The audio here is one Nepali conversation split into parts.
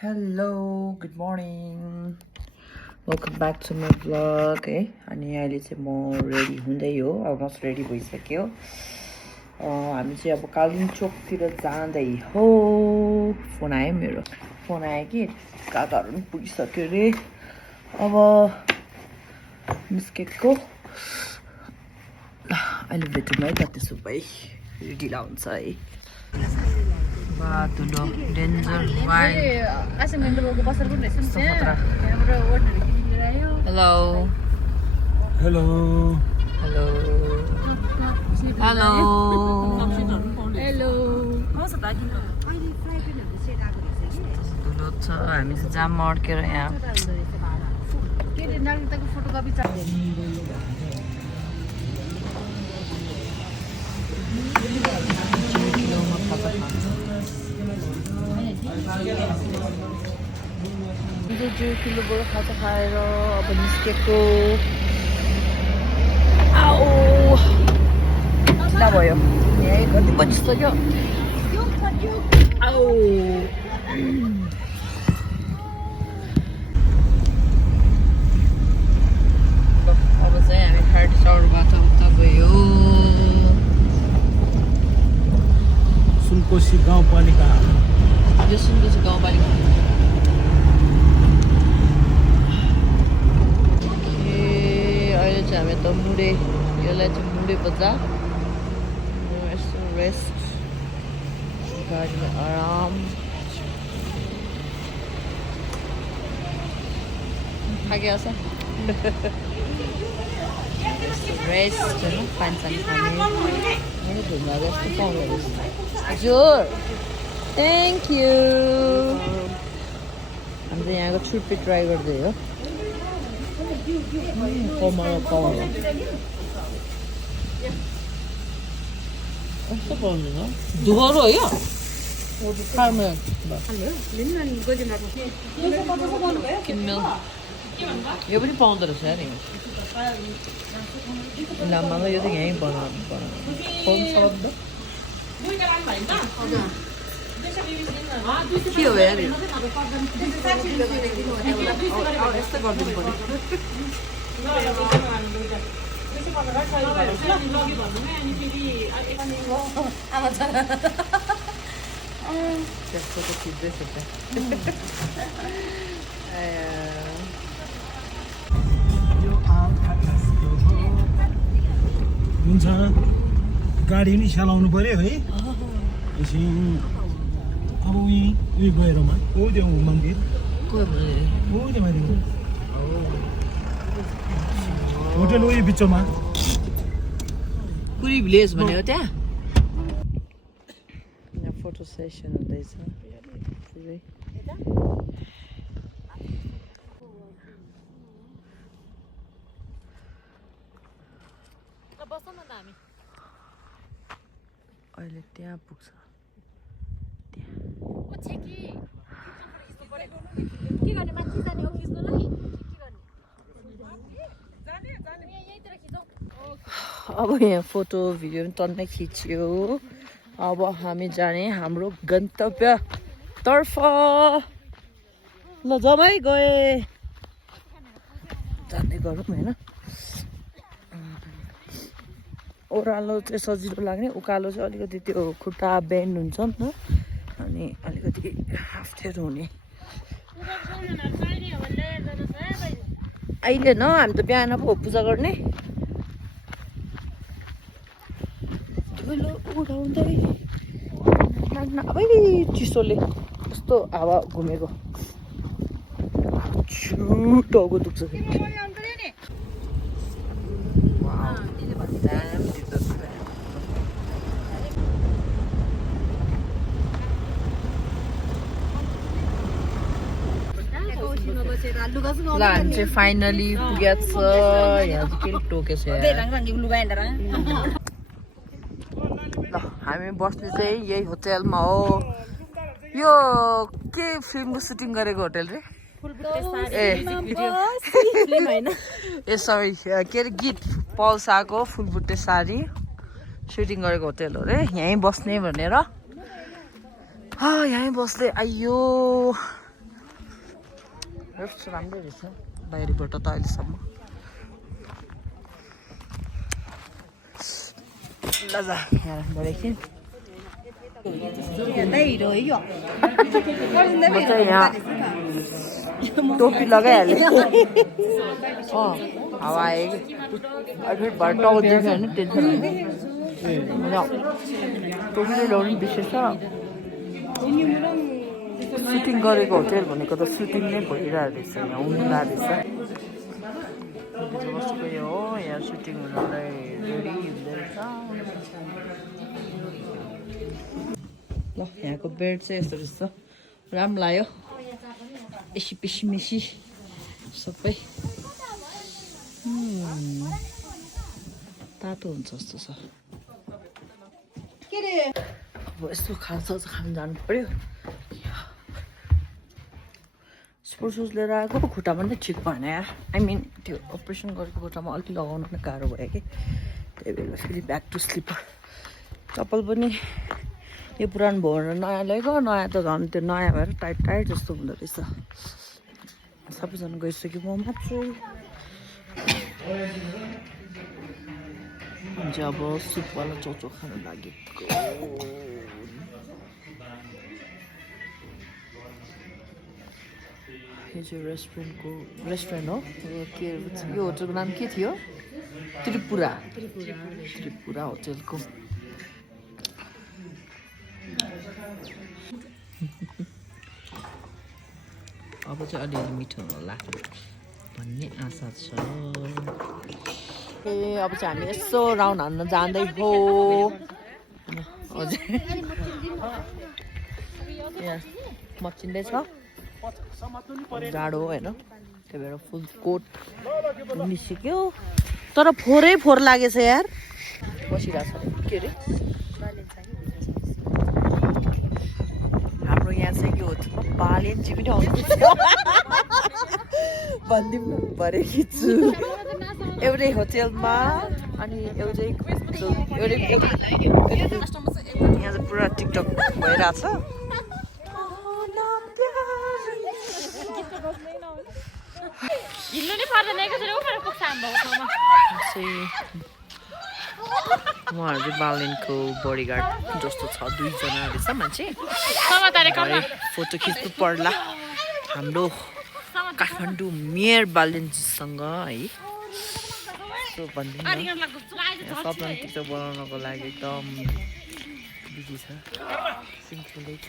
Hello, good morning. Welcome back to my vlog है अनि अहिले चाहिँ म रेडी हुँदै हो अलमोस्ट रेडी भइसक्यो हामी चाहिँ अब कालिङ चोकतिर जाँदै हो फोन आयो मेरो फोन आयो कि काकाहरु पनि पुगिसक्यो रे अब निस्केको अहिले भेटौँ है त त्यसो भए रेडी लाउँछ है बाटुलो danger wild Hello. Hello. Hello. Hello. Hello. ठुलो छ हामी चाहिँ जाममा अड्केर यहाँ जो किलोबाट खाजा खाएर अब निस्केको आओ ढिला भयो यहाँ कति बजिसक्यो आओ अब चाहिँ हामी थर्ड साउरबाट उता गयो सुनकोशी गाउँपालिका यो सुनकोशी गाउँपालिका हामी त मुडे यसलाई चाहिँ मुडे बजार यसो रेस्ट गाडीमा आराम थाकेको छ रेस्ट होइन पानीसानी खाने घुम्दा जस्तो पाउँदो रहेछ हजुर थ्याङ्क यू हामी चाहिँ यहाँको छुर्पी ट्राई गर्दै हो कमला पाउँदैन कस्तो पाउँदैन दोहोरो हो यो किन्मेल यो पनि पाउँदो रहेछ नि लामामा यो त यहीँ बनाउनु के हो यार यस्तो गरिदिनु पर्यो त्यस्तो त खिच्दैछ त हुन्छ गाडी पनि चलाउनु पर्यो है एकछिन अब उही गएरमा ऊ त्यो मन्दिर ऊ त्यो माथि होटल उही बिचमा पुरी भिलेज भन्ने हो त्यहाँ यहाँ फोटो सेसन हुँदैछ पुरै अहिले त्यहाँ पुग्छ अब यहाँ फोटो भिडियो पनि टन्नै खिच्यो अब हामी जाने हाम्रो गन्तव्य तर्फ ल जमाइ गए जाँदै गरौँ होइन ओह्रालो चाहिँ सजिलो लाग्ने उकालो चाहिँ अलिकति त्यो खुट्टा बेन्ड हुन्छ नि त अनि अलिकति हाफ्ठेर हुने अहिले न हामी त बिहान पो पूजा गर्ने धुलो उडाउँदै अबै चिसोले कस्तो हावा घुमेको टाउको दुख्छ ल हामी चाहिँ फाइनली पुगेको छ यहाँ चाहिँ के टोकेछ ल हामी बस्ने चाहिँ यही होटेलमा हो यो के फिल्मको सुटिङ गरेको होटेल रे ए सरी के अरे गीत पल शाहको फुलबुट्टे साडी सुटिङ गरेको होटेल हो रे यहीँ बस्ने भनेर यहीँ बस्दै आइयो रेफ्ट राम्रै रहेछ बाहिरबाट त अहिलेसम्म ल जा यहाँबाट एकछिन म चाहिँ यहाँ टोपी लगाइहालेँ हावा आयो कि अहिले भएर टाउको देख्यो भने टेन्सन टोपी चाहिँ ल्याउनु बिर्सेछ सुटिङ गरेको होटेल भनेको त सुटिङ नै भइरहेको रहेछ यहाँ हुँदो रहेछ बसेको यो हो यहाँ सुटिङ हुनलाई रेडी हुँदै रहेछ ल यहाँको बेड चाहिँ यस्तो रहेछ राम्रो लाग्यो एसी पेसी मेसी सबै तातो हुन्छ जस्तो छ अब यस्तो खाजा खानु जानु पर्यो स्पोर्ट्स सुज लिएर आएको खुट्टामा नै ठिक भएन यार आई मिन त्यो अपरेसन गरेको खुट्टामा अलिक लगाउनु पनि गाह्रो भयो कि त्यही भएर फेरि ब्याक टु स्लिपर चप्पल पनि यो पुरानो भयो नयाँ ल्याएको नयाँ त झन् त्यो नयाँ भएर टाइट टाइट जस्तो हुँदो रहेछ सबैजना गइसक्यो म मात्र अब सुपवाला चौचौ खानु लागेको यो चाहिँ रेस्टुरेन्ट हो के यो होटलको नाम के थियो त्रिपुरा होटलको अब चाहिँ अलिअलि मिठो होला भन्ने आशा छ ए अब चाहिँ हामी यसो राउन्ड हान्न जाँदै हो हजुर यहाँ मचिँदैछ जाडो होइन त्यही भएर फुल कोट निस्क्यो तर फोहोर लागेछ यार बसिरहेको छ के अरे हाम्रो यहाँ चाहिँ के होटल बालेन्ची पनि आउनुपर्छ भनिदिउँ न भरे खिच्छु एउटै होटेलमा अनि एउटै यहाँ चाहिँ पुरा टिकटक भइरहेछ उहाँहरू चाहिँ बालेनको बडीगार्ड जस्तो छ दुईजना रहेछ मान्छे फोटो खिच्नु पर्ला हाम्रो काठमाडौँ मेयर बालेनजीसँग है त्यो भनिदिनु सबलाई टिकटक बनाउनको लागि एकदम बिजी छ सिम्पलै छ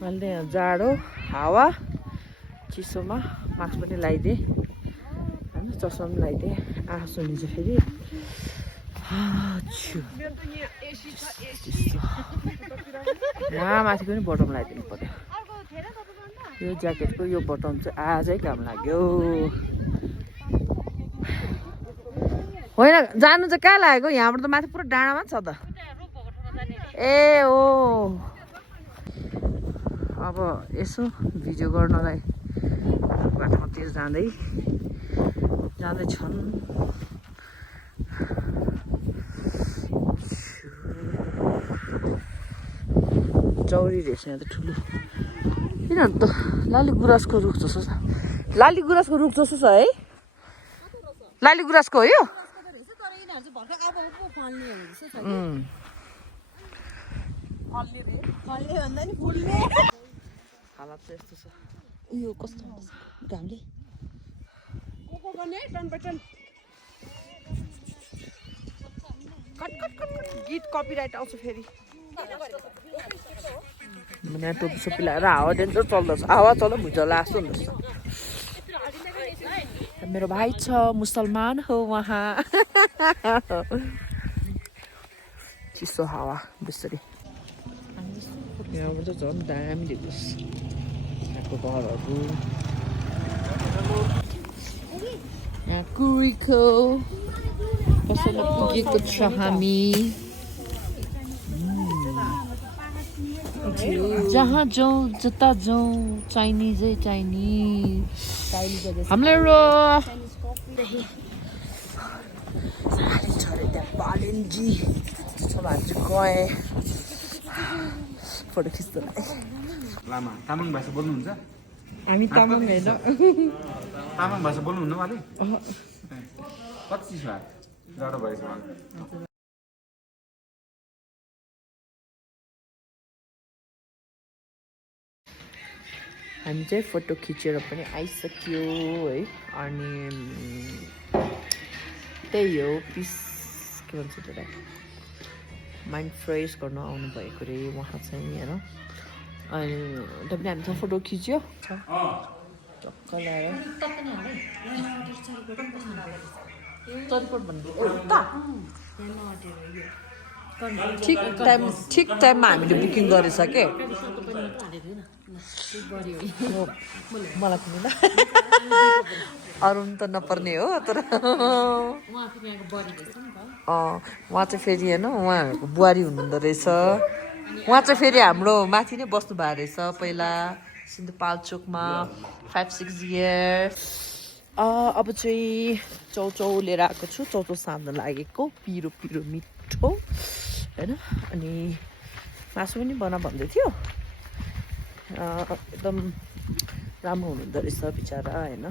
अहिले यहाँ जाडो हावा चिसोमा मास्क पनि लगाइदिएँ होइन चस्मा पनि लगाइदिएँ आँखा सुनिन्छ फेरि यहाँ माथि पनि बटम लगाइदिनु पर्यो यो ज्याकेटको यो बटम चाहिँ आजै काम लाग्यो होइन जानु चाहिँ कहाँ लागेको यहाँबाट त माथि पुरा डाँडामा छ त ए ओ अब यसो भिडियो गर्नलाई बाटोमा तेज जाँदैछन् चौरी रहेछ यहाँ त ठुलो किन त लाली गुराँसको रुख जस्तो छ है लाली गुराँसको हो यो हालत चाहिँ यस्तो छ उयो कस्तो घामले गीत कपिराइट आउँछ फेरि यहाँ टोपी सोपी लगाएर हावा डेन्जर चल्दछ हावा चल्दा भुइँचो लास्तो हुँदछ मेरो भाइ छ मुसलमान हो उहाँ चिसो हावा बेसरी यहाँबाट झन् दामी देख्नुहोस् यहाँको घरहरू यहाँ कुरीको कसैलाई पुगेको छ हामी जहाँ जाउँ जता जाउँ चाइनिजै चाइनिज हाम्रो बालेन्जी छ भने चाहिँ गएँ फोटो खिच्दै लामा तामाङ भाषा बोल्नुहुन्छ हामी तामाङ होइन तामाङ भाषा बोल्नुहुन्न उहाँले कति छ जाडो भएछ उहाँ हामी चाहिँ फोटो खिचेर पनि आइसक्यो है अनि त्यही हो पिस के भन्छ त्यसलाई माइन्ड फ्रेस गर्न आउनु भएको रे उहाँ चाहिँ होइन अनि तपाईँ हामीसँग फोटो खिच्यो टक्क ल्याएर चटपट भन्नु ठिक टाइममा हामीले बुकिङ गरेछ के मलाई पनि ल अरू त नपर्ने हो तर उहाँ चाहिँ फेरि होइन उहाँहरूको बुहारी हुनुहुँदो रहेछ उहाँ चाहिँ फेरि हाम्रो माथि नै बस्नु भएको रहेछ पहिला सिन्धुपाल्चोकमा 5-6 इयर्स अब चाहिँ चौचौ लिएर आएको छु चौचौ साँध्न लागेको पिरो पिरो मिठो होइन अनि मासु पनि भन्दै थियो एकदम राम्रो हुनुहुँदो रहेछ बिचरा होइन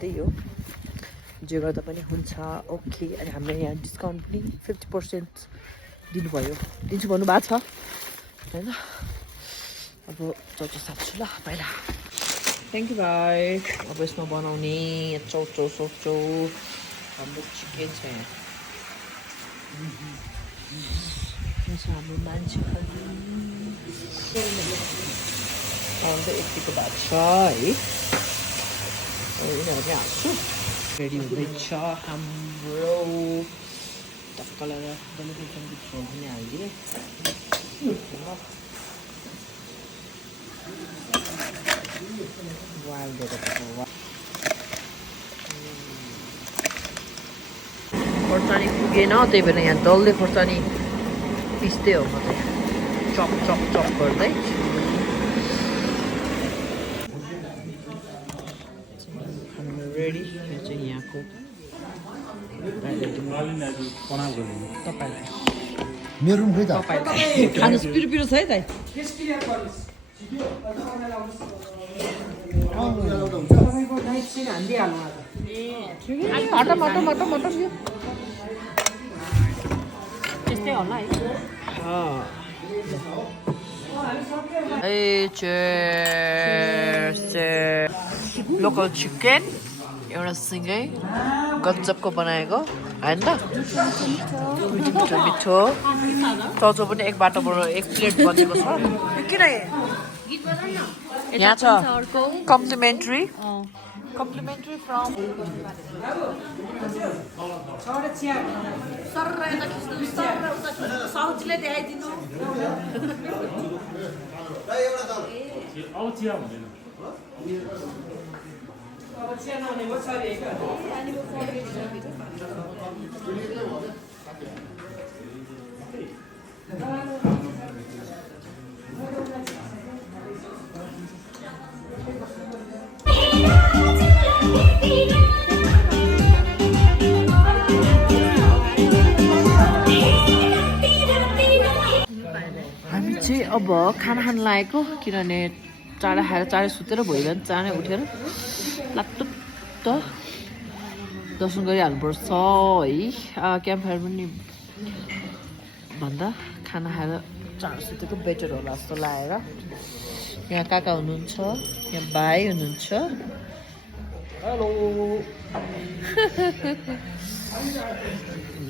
त्यही हो जे गर्दा पनि हुन्छ ओके अनि हाम्रो यहाँ डिस्काउन्ट पनि 50% दिनुभयो दिन्छु भन्नुभएको छ होइन अब चौचौ साट्छु ल पहिला थ्याङ्क यू भाइ अब यसमा बनाउने चौचौ हाम्रो चिकन छ यहाँ हाम्रो मान्छे अन्त यतिको भएको छ है यिनीहरू पनि हाल्छु रेडी हुँदैछ हाम्रो टक्क लगाएर डल्लै झोल पनि हालिदिएँ खोर्सानी पुगेन त्यही भएर यहाँ डल्लै खोर्सानी पिस्दै हो म चाहिँ चप चप चप गर्दै रेडी यो चाहिँ यहाँको मेरो रुम खोइ त खानु पिरो पिरो छ है दाइ त्यस्तै होला है लोकल चिकन एउटा सँगै गजबको बनाएको होइन त मिठो मिठो चौचौ पनि एक बाटोबाट एक प्लेट बनेको छ किन यहाँ छ कम्प्लिमेन्ट्री फ्रम साउथले देखाइदिनु हामी चाहिँ अब खाना खान लागेको किनभने चाँडा खाएर चाँडै सुतेर भोलि बिहान चाँडै उठेर लाटुत्त दर्शन गरिहाल्नुपर्छ है क्याम्प फायर पनि भन्दा खाना खाएर चाँडो सुतेको बेटर होला जस्तो लागेर यहाँ काका हुनुहुन्छ यहाँ भाइ हुनुहुन्छ हेलो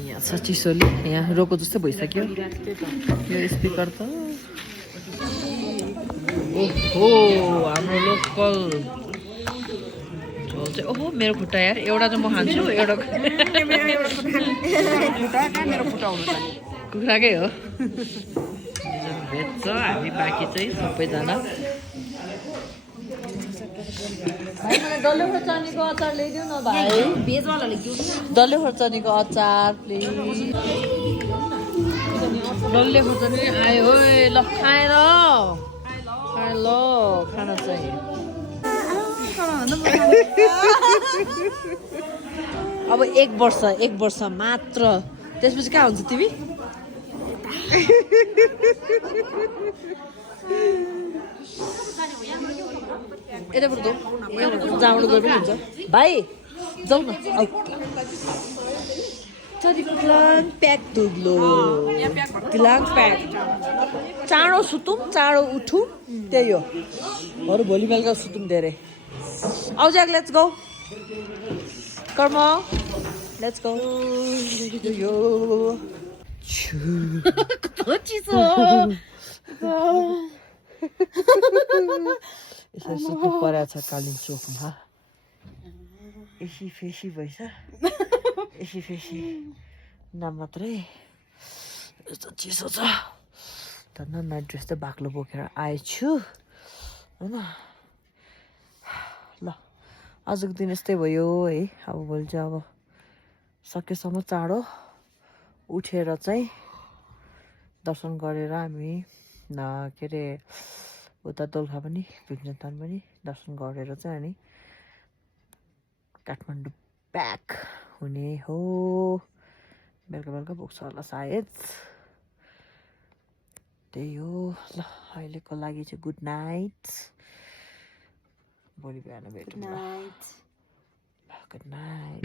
यहाँ छ चिसोले यहाँ रोको जस्तै भइसक्यो यो स्पिकर त ओहो हाम्रो लोकल झोल चाहिँ ओहो मेरो खुट्टा यार एउटा चाहिँ म खान्छु एउटा कुखुराकै हो भेट्छ हामी बाँकी चाहिँ सबैजना डल्ले खोर्सानीको अचार ल्याइदिउ न भाइ डल्ले खोर्सानीको अचार प्लिज डल्ले खोर्सानी आयो हो ल खाएर ल खाना चाहिँ अब एक वर्ष मात्र त्यसपछि कहाँ हुन्छ तिमी यताबाट जाउँ गयो पनि हुन्छ भाइ जाउँ न Tadilang pack duglo. Tilang pack. Charo sutum, charo utu. There you. Or boli belga sutum dere. Jack, let's go. Come on. Let's go. Yo. यसलाई सुत्नु परेको छ कालिम्पोङमा एसी फेसी भएछ एसी फेसी नाम मात्रै यस्तो चिसो छ धन्न नाइट ड्रेस त बाक्लो बोकेर आएछु होइन ल आजको दिन यस्तै भयो है अब भोलि चाहिँ अब सकेसम्म चाँडो उठेर चाहिँ दर्शन गरेर हामी के अरे उता दोलखा पनि भिक्नेतान पनि दर्शन गरेर चाहिँ अनि काठमाडौँ ब्याक हुने हो बेलुका बेलुका पुग्छ होला सायद त्यही हो ल अहिलेको लागि चाहिँ गुड नाइट भोलि बिहान भेटौँ ल गुड नाइट